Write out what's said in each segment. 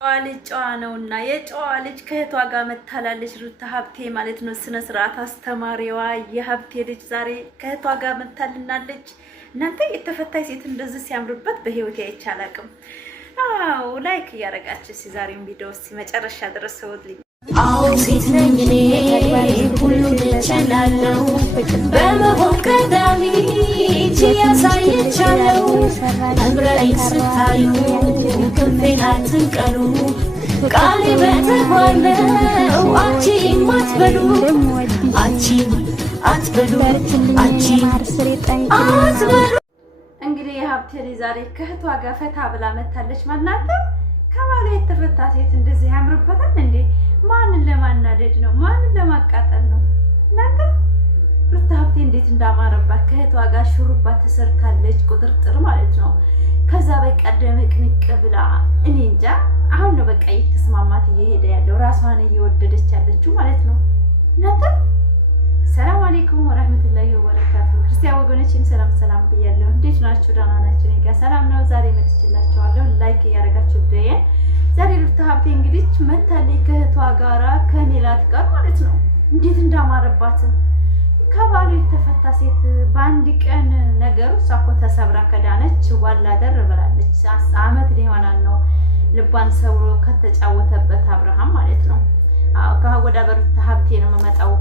ልጅ ጨዋ ነውና የጨዋ ልጅ ከእህቷ ጋር መታላለች። ሩታ ሀብቴ ማለት ነው። ስነ ስርዓት አስተማሪዋ የሀብቴ ልጅ ዛሬ ከእህቷ ጋር መታልናለች። እናንተ የተፈታይ ሴት እንደዚህ ሲያምርበት በህይወት አይቼ አላውቅም። አዎ ላይክ እያደረጋችሁ ዛሬውን ቪዲዮ መጨረሻ ድረስ ሰውልኝ። አዎ ሴት ነኝ እኔ ሁሉን እችላለሁ በመሆን ቀዳሚ ያሳየቻለሁ አምረኝ ስታዩ ክንፌን አትንቀሉ ቃሌ በተግባር ነው አንቺ አትበሉ እንግዲህ የሀብቴ ልጅ ዛሬ ከእህቷ ጋር ፈታ ብላ መታለች። ማናተ ከባሏ የተፈታ ሴት እንደዚህ ያምርበታል እንዴ? ማንን ለማናደድ ነው? ማንን ለማቃጠል ነው? እናንተ ሩታ ሀብቴ እንዴት እንዳማረባት ከእህቷ ጋር ሹሩባ ተሰርታለች፣ ቁጥርጥር ማለት ነው። ከዛ በቃ ደምቅንቅ ብላ እኔ እንጃ። አሁን ነው በቃ እየተስማማት እየሄደ ያለው ራሷን እየወደደች ያለችው ማለት ነው። እናንተ ሰላም አለይኩም ወራህመቱላሂ ወበረካቱ። ክርስቲያን ወገኖችም ሰላም ሰላም ብያለሁ። እንዴት ናችሁ? ደህና ናችሁ? እኔ ጋር ሰላም ነው። ዛሬ መጥቼላችኋለሁ። ላይክ እያደረጋችሁ ደየ ዛሬ ሩታ ሀብቴ እንግዲህ መታለች ከእህቷ ጋራ ከሜላት ጋር ማለት ነው። እንዴት እንዳማረባት ከባሉ የተፈታ ሴት በአንድ ቀን ነገሩ እሷ እኮ ተሰብራ ከዳነች ዋላ ደር ብላለች። አመት ሊሆናል ነው ልቧን ሰብሮ ከተጫወተበት አብርሃም ማለት ነው። ከወደ ሩታ ሀብቴ ነው የምመጣው።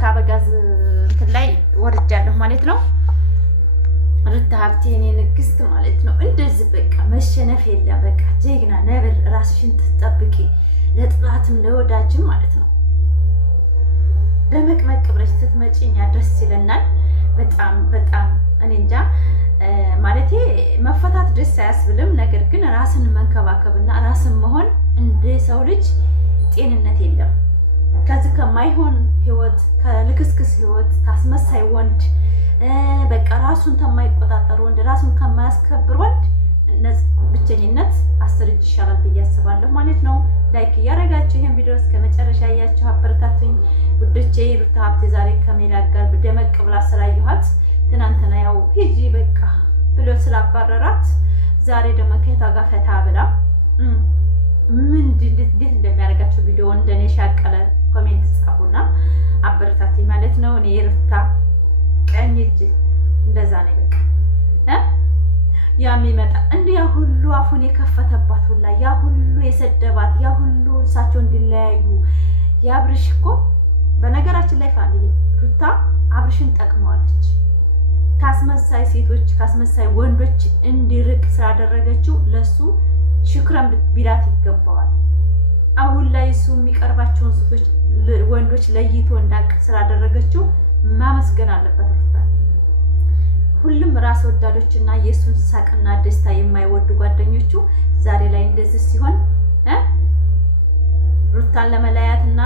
ከአበጋዝ እንትን ላይ ወርጃለሁ ማለት ነው። ሩታ ሀብቴ እኔ ንግስት ማለት ነው። እንደዚህ በቃ መሸነፍ የለ በቃ ጀግና ነብር፣ ራስሽን ትጠብቂ ለጥላትም ለወዳጅም ማለት ነው። ደመቅመቅ ብለሽ ስትመጪኛ ደስ ይለናል። በጣም በጣም እኔ እንጃ ማለቴ መፈታት ደስ አያስብልም። ነገር ግን ራስን መንከባከብና ራስን መሆን እንደ ሰው ልጅ ጤንነት የለም። ከዚህ ከማይሆን ህይወት፣ ከልክስክስ ህይወት፣ ታስመሳይ ወንድ፣ በቃ ራሱን ከማይቆጣጠር ወንድ፣ ራሱን ከማያስከብር ወንድ ብቸኝነት 10 እጅ ይሻላል ብዬ አስባለሁ ማለት ነው። ላይክ እያደረጋችሁ ይሄን ቪዲዮ እስከ መጨረሻ እያያችሁ አበረታቱኝ ውዶቼ። ሩታ ሀብቴ ዛሬ ከሜላት ጋር ደመቅ ብላ ስላየኋት ትናንትና ያው ሂጂ በቃ ብሎ ስላባረራት ዛሬ ደግሞ ከእህቷ ጋር ፈታ ብላ እንዴት እንደሚያደርጋቸው ቪዲዮ እንደኔ ሻቀለ ኮሜንት ጻፉና አበረታቱኝ ማለት ነው። እኔ ሩታ ቀኝ እጅ እንደዛ ነው በቃ ያ የሚመጣ እንዴ ያ ሁሉ አፉን የከፈተባት ሁላ ያ ሁሉ የሰደባት ያ ሁሉ እሳቸው እንዲለያዩ ያብርሽ እኮ በነገራችን ላይ ፋሚሊ ሩታ አብርሽን ጠቅመዋለች። ካስመሳይ ሴቶች ካስመሳይ ወንዶች እንዲርቅ ስላደረገችው ለሱ ሽክራም ቢላት ይገባዋል። አሁን ላይ እሱ የሚቀርባቸውን ሴቶች ወንዶች ለይቶ እንዳቅ ስላደረገችው ማመስገን አለበት ሩታ። ሁሉም ራስ ወዳዶችና የሱን ሳቅና ደስታ የማይወዱ ጓደኞቹ ዛሬ ላይ እንደዚህ ሲሆን ሩታን ለመለያትና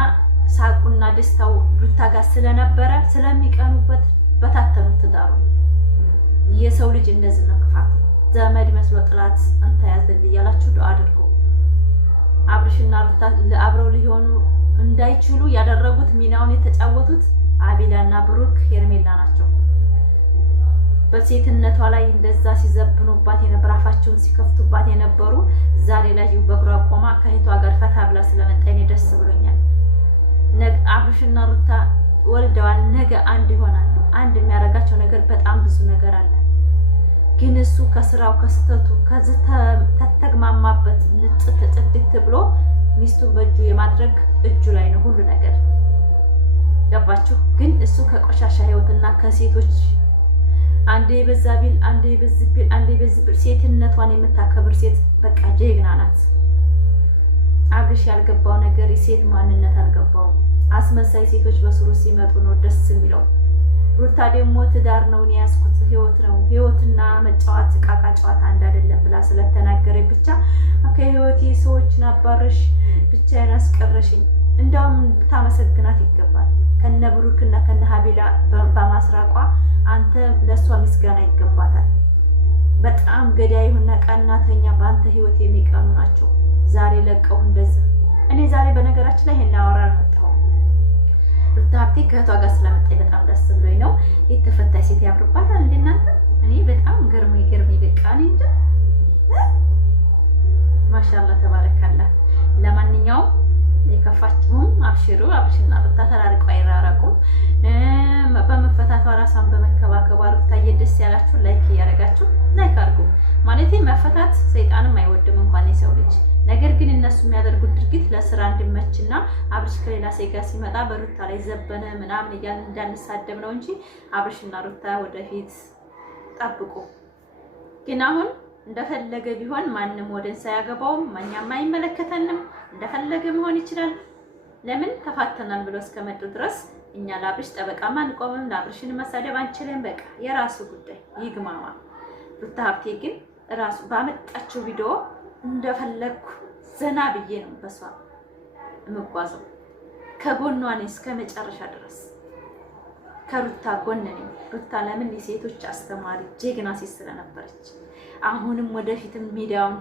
ሳቁና ደስታው ሩታ ጋር ስለነበረ ስለሚቀኑበት በታተኑት ትዳሩ። የሰው ልጅ እንደዚህ ነው ክፋት። ዘመድ መስሎ ጥላት እንተ ያዘል እያላችሁ ዱአ አድርጉ። አብርሽና ሩታ አብረው ሊሆኑ እንዳይችሉ ያደረጉት ሚናውን የተጫወቱት አቢላና ብሩክ ሄርሜላ ናቸው። በሴትነቷ ላይ እንደዛ ሲዘብኑባት የነበሩ አፋቸውን ሲከፍቱባት የነበሩ ዛሬ ላይ በእግሯ ቆማ ከእህቷ ጋር ፈታ ብላ ስለመጣኝ ደስ ብሎኛል። አብርሽና ሩታ ወልደዋል። ነገ አንድ ይሆናሉ። አንድ የሚያደርጋቸው ነገር በጣም ብዙ ነገር አለ። ግን እሱ ከስራው ከስተቱ ከዚህ ተተግማማበት ንጽት ጽድት ብሎ ሚስቱን በእጁ የማድረግ እጁ ላይ ነው ሁሉ ነገር። ገባችሁ? ግን እሱ ከቆሻሻ ህይወትና ከሴቶች አንዴ በዛ ቢል አንዴ በዝብል አንዴ በዝብል ሴትነቷን የምታከብር ሴት በቃ ጀግና ናት። አብርሽ ያልገባው ነገር የሴት ማንነት አልገባውም። አስመሳይ ሴቶች በስሩ ሲመጡ ነው ደስ የሚለው። ሩታ ደግሞ ትዳር ነው ያስኩት ህይወት ነው ህይወትና መጫወት ቃቃ ጨዋታ አንድ አይደለም ብላ ስለተናገረኝ ብቻ ከህይወቴ ሰዎችን አባረሽ ብቻዬን አስቀረሽኝ። እንደውም ታመሰግናት ይገባል። ከነ ብሩክና ከነ ሀቢላ በማስራቋ አንተ ለሷ ምስጋና ይገባታል። በጣም ገዳይውና ቀናተኛ በአንተ ህይወት የሚቀኑ ናቸው ዛሬ ለቀው እንደዚህ። እኔ ዛሬ በነገራችን ላይ ይሄን አወራ አልመጣሁም። ሩታ ሀብቴ ከእህቷ ጋር ስለመጣኝ በጣም ደስ ብሎኝ ነው። የተፈታች ሴት ያምርባታል እንደ እናንተ። እኔ በጣም ገርሞኝ በቃ እኔ እንጃ ማሻአላህ ተባረካላህ። ለማንኛውም የከፋችሁም አብሽሩ። አብሽና ሩታ ተራርቀው አይራራቁም። በመፈታቷ ራሷን በመንከባከቧ ሩታዬ ደስ ያላችሁ ላይክ እያደረጋችሁ ላይክ አድርጉ። ማለት መፈታት ሰይጣንም አይወድም እንኳን የሰው ልጅ። ነገር ግን እነሱ የሚያደርጉት ድርጊት ለስራ እንዲመችና አብርሽ ከሌላ ሴት ጋር ሲመጣ በሩታ ላይ ዘበነ ምናምን እያልን እንዳንሳደብ ነው እንጂ አብርሽና ሩታ ወደፊት ጠብቁ። ግን አሁን እንደፈለገ ቢሆን ማንም ወደንሳ ያገባውም ማኛም አይመለከተንም። እንደፈለገ መሆን ይችላል። ለምን ተፋተናል ብሎ እስከመጡ ድረስ እኛ ለአብርሽ ጠበቃም አንቆምም። ለአብርሽን መሳደብ አንችልም። በቃ የራሱ ጉዳይ ይግማማ። ሩታ ሀብቴ ግን ራሱ ባመጣችው ቪዲዮ እንደፈለግኩ ዘና ብዬ ነው በሷ የምጓዘው። ከጎኗ ነኝ እስከ መጨረሻ ድረስ ከሩታ ጎን ነኝ። ሩታ ለምን የሴቶች አስተማሪ ጀግና ሴት ስለነበረች አሁንም ወደፊትም ሚዲያውን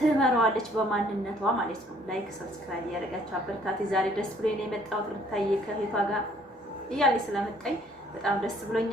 ትመራዋለች በማንነቷ ማለት ነው። ላይክ ሰብስክራይብ ያደረጋችሁ አበረታቴ። ዛሬ ደስ ብሎኝ ነው የመጣሁት ሩታዬ ከፊቷ ጋር እያለች ስለመጣኝ በጣም ደስ ብሎኛል።